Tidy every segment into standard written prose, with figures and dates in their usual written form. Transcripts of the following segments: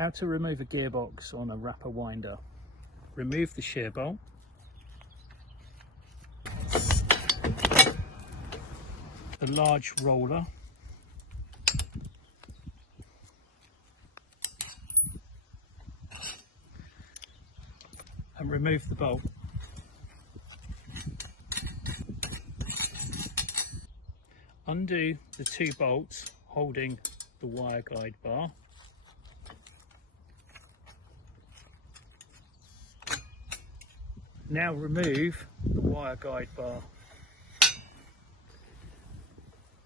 How to remove a gearbox on a Rappa Winder. Remove the shear bolt. The large roller. And remove the bolt. Undo the two bolts holding the wire guide bar. Now remove the wire guide bar.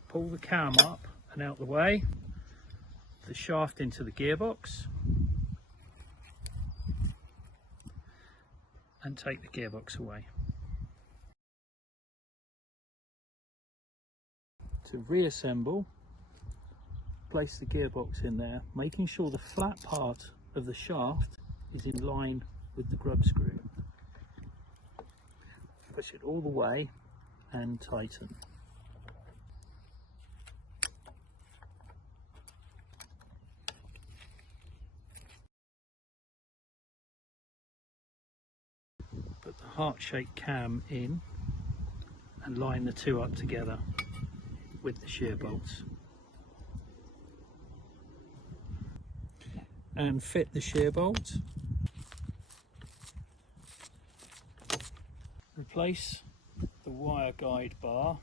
Pull the cam up and out the way, the shaft into the gearbox, and take the gearbox away. To reassemble, place the gearbox in there, making sure the flat part of the shaft is in line with the grub screw. Push it all the way and tighten. Put the heart-shaped cam in and line the two up together with the shear bolts. And fit the shear bolt. Replace the wire guide bar,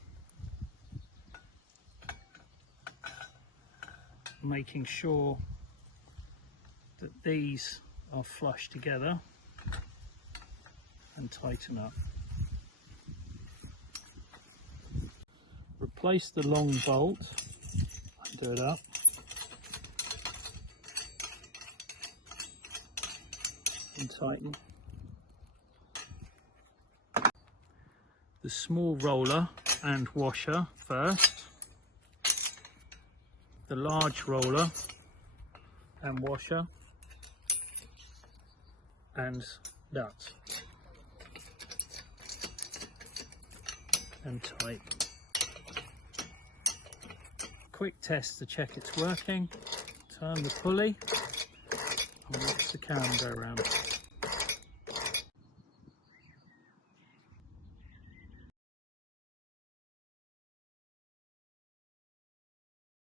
making sure that these are flush together, and tighten up. Replace the long bolt, undo it up, and tighten. The small roller and washer first, the large roller and washer, and nuts, and tighten. Quick test to check it's working. Turn the pulley and watch the cam go around.